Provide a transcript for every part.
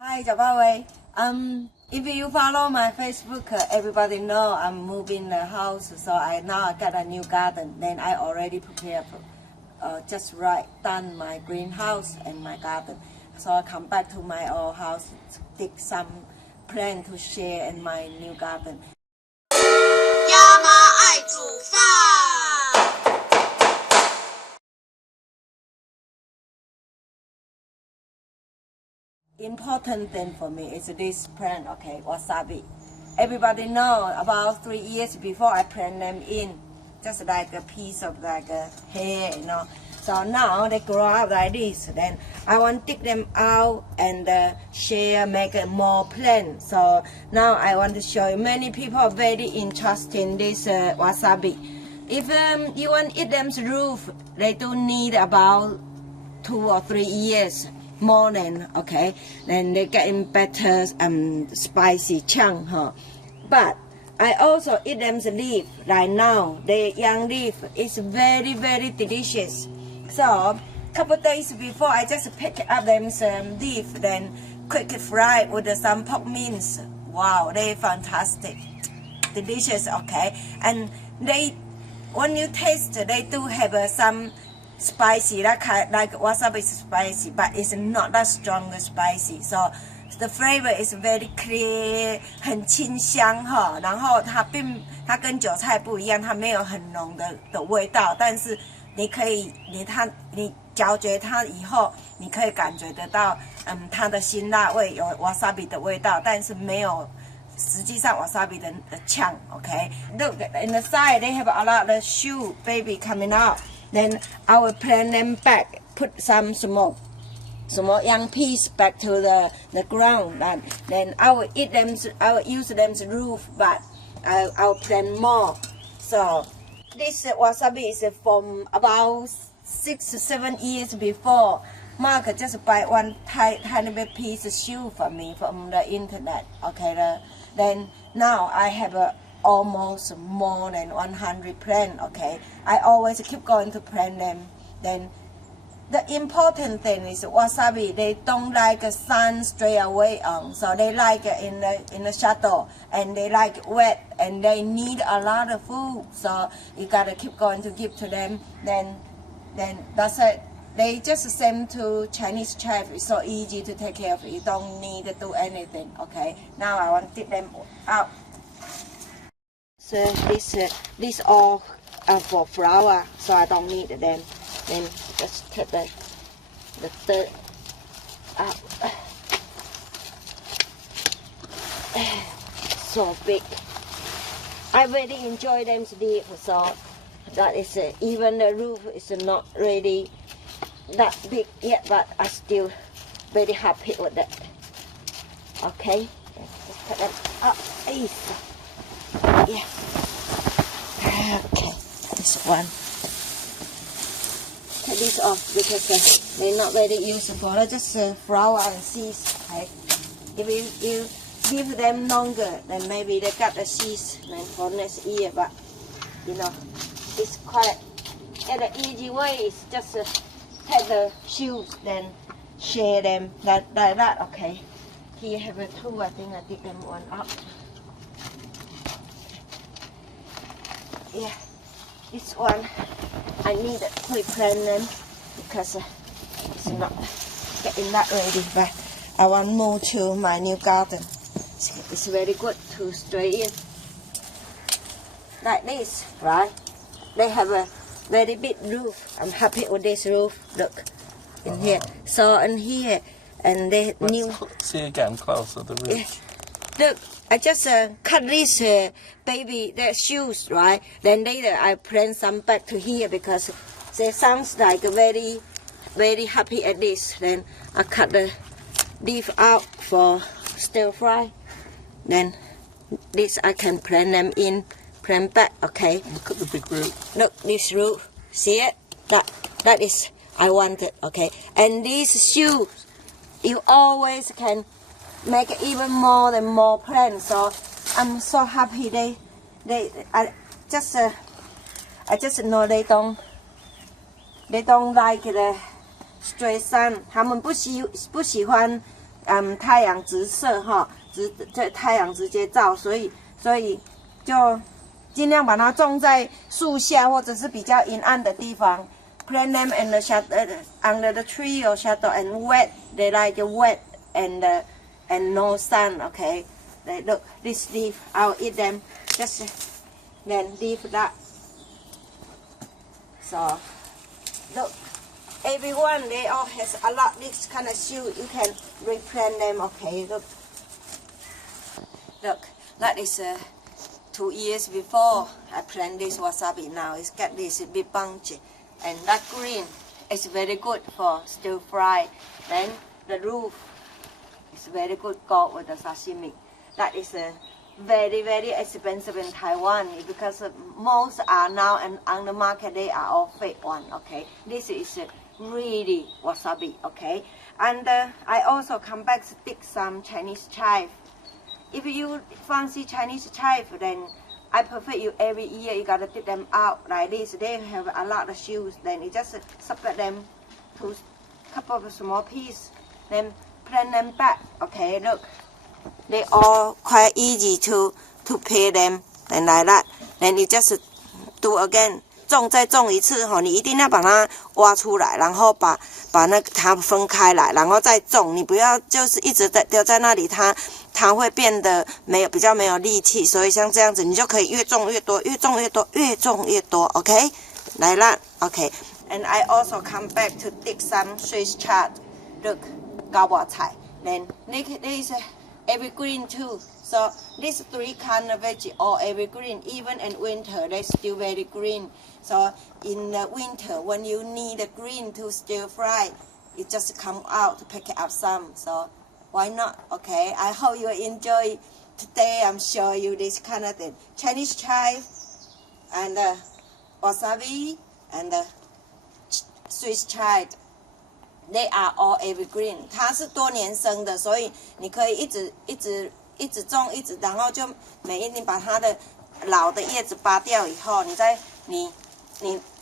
Hi, Jabawe. If you follow my Facebook, everybody know I'm moving the house, so I got a new garden. Then I already prepared, just right done my greenhouse and my garden. So I come back to my old house, dig some plant to share in my new garden. 鸭妈爱煮饭。Important thing for me is this plant, okay, wasabi. Everybody know about 3 years before I plant them in, just like a piece of like a hair, So now they grow up like this. Then I want to dig them out and share, make a more plant. So now I want to show you. Many people are very interested in this wasabi. If you want to eat them roof, they do need about 2 or 3 years. More than, okay, then they getting better spicy chunk, But I also eat them the leaf right now. The young leaf is very delicious. So couple days before I just pick up them some leaf, then quick fry with some pork mince. Wow, they fantastic, delicious, okay. And they, when you taste, they do have some spicy, like wasabi is spicy, but it's not that strong spicy. So the flavor is very clear, 很清香哈。然后它跟韭菜不一样，它没有很浓的味道，但是你可以你嚼嚼它以后，你可以感觉得到，它的辛辣味有 wasabi 的味道，但是没有实际上 wasabi 的呛。Okay, look in the side they have a lot of shoe baby coming out. Then I will plant them back, put some small young peas back to the ground. And then I will eat them. I will use them as roof, but I'll plant more. So this wasabi is from about 6 to 7 years before. Mark just buy one tiny bit piece of shoe for me from the internet. Okay, then now I have almost more than 100 plants, okay. I always keep going to plant them. Then the important thing is wasabi, they don't like sun straight away on, so they like in the shadow, and they like wet, and they need a lot of food, so you gotta keep going to give to them. Then that's it. They just same to Chinese chef. It's so easy to take care of. You don't need to do anything, okay. Now I want to take them out. So this all are for flower, so I don't need them. Then just take the dirt out. So big. I really enjoy them deep, so that is even the roof is not really that big yet, but I still very happy with that. Okay, just put them up. Yeah. Okay, this one. Take this off because they're not very useful. They're just flower and seeds. Okay? If you give them longer, then maybe they got the seeds for next year. But it's quite. And the easy way is just take the shoots, then share them like that. Okay. Here have two. I think I dig them one up. Yeah, this one I need to replant them because it's not getting that ready, but I want to move to my new garden. It's very good to straighten like this, right? They have a very big roof. I'm happy with this roof. Look in here. So in here, and they new. See again closer the roof. Yeah. Look. I just cut these baby their shoes, right? Then later I plant some back to here because they sounds like very happy at this. Then I cut the leaf out for stir fry. Then this I can plant them in, plant back. Okay. Look at the big root. Look this root. See it? That is I wanted. Okay. And these shoes, you always can make even more and more plants. So I'm so happy I just know they don't like the straight sun. 他们不喜欢太阳直射哈，太阳直接照，所以就尽量把它种在树下或者是比较阴暗的地方。Plant them in the shadow, under the tree or shadow and wet. They like wet and no sun. Okay. They look this leaf. I'll eat them. Just then leave that. So look, everyone they all has a lot this kind of shoot. You can replant them. Okay. Look. That is 2 years before I plant this wasabi. Now it's got this big bunch. And that green is very good for stir fry. Then the roof is very good go with the sashimi. That is very expensive in Taiwan because most are now and on the market they are all fake one. Okay, this is really wasabi. Okay, and I also come back to stick some Chinese chive. If you fancy Chinese chive, then I prefer you every year you gotta take them out like this. They have a lot of shoots. Then you just separate them to a couple of small pieces. Then plant them back. Okay, look, they all quite easy to peel them. Then like that. Then you just do again. 种再种一次哈，你一定要把它挖出来，然后把它分开来，然后再种。你不要就是一直丢在那里，它会变得比较没有力气。所以像这样子，你就可以越种越多，越种越多，越种越多。OK， 来啦 OK。And I also come back to dig some Swiss chard. Look， 高芽菜。Then this evergreen too. So these 3 kind of veggie all evergreen. Even in winter, they still very green. So in the winter, when you need the green to stir fry, it just come out to pick up some. So why not? Okay, I hope you enjoy today. I'm showing you this kind of thing. Chinese chive and wasabi and Swiss chard. They are all evergreen. 它是多年生的，所以你可以一直种，然后就每一年把它的老的叶子拔掉以后，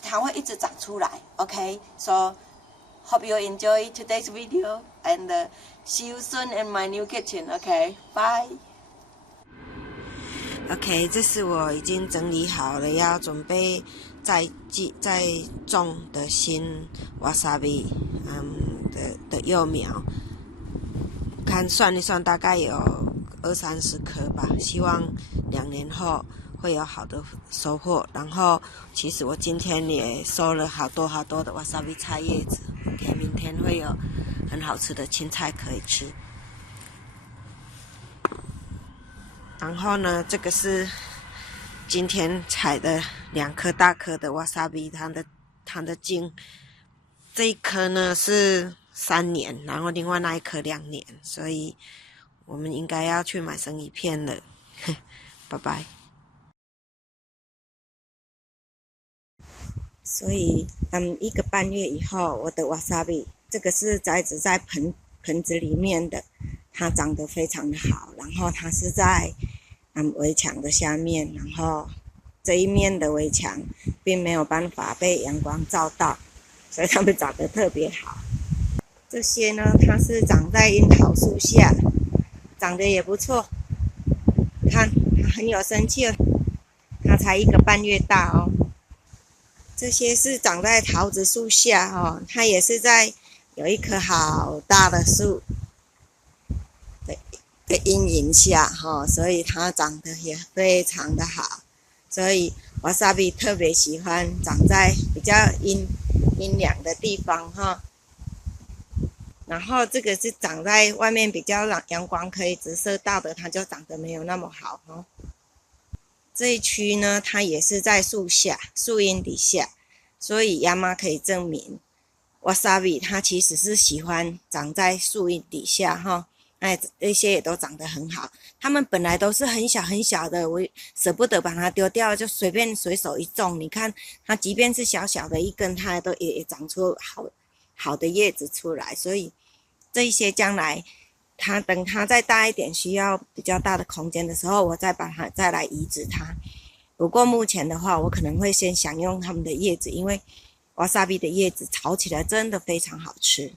它会一直长出来。Okay, so hope you enjoy today's video and see you soon in my new kitchen. Okay, bye. OK， 这是我已经整理好了，要准备再种的新 wasabi 的幼苗。看算一算，大概有20-30颗吧。希望2年后会有好的收获。然后，其实我今天也收了好多的 wasabi 菜叶子。OK， 明天会有很好吃的青菜可以吃。然后呢，这个是今天采的2颗大颗的 wasabi， 它的茎，这一颗呢是3年，然后另外那一颗2年，所以我们应该要去买生鱼片了。拜拜。所以1个半月以后，我的 wasabi 这个是栽植在盆子里面的，它长得非常的好。然后它是在围墙的下面，然后这一面的围墙并没有办法被阳光照到，所以它们长得特别好。这些呢，它是长在樱桃树下，长得也不错。看，它很有生气了，它才1个半月大哦。这些是长在桃子树下哦，它也是在有一棵好大的树的阴影下哈，所以它长得也非常的好。所以 wasabi 特别喜欢长在比较阴凉的地方哈。然后这个是长在外面比较阳光可以直射到的，它就长得没有那么好哈。这一区呢，它也是在树下、树荫底下，所以亚妈可以证明 wasabi 它其实是喜欢长在树荫底下哈。这些也都长得很好，它们本来都是很小的，我舍不得把它丢掉，就随手一种。你看它即便是小小的一根，它都也长出好的叶子出来。所以这一些将来等它再大一点，需要比较大的空间的时候，我再来移植它。不过目前的话，我可能会先享用它们的叶子，因为 wasabi 的叶子炒起来真的非常好吃。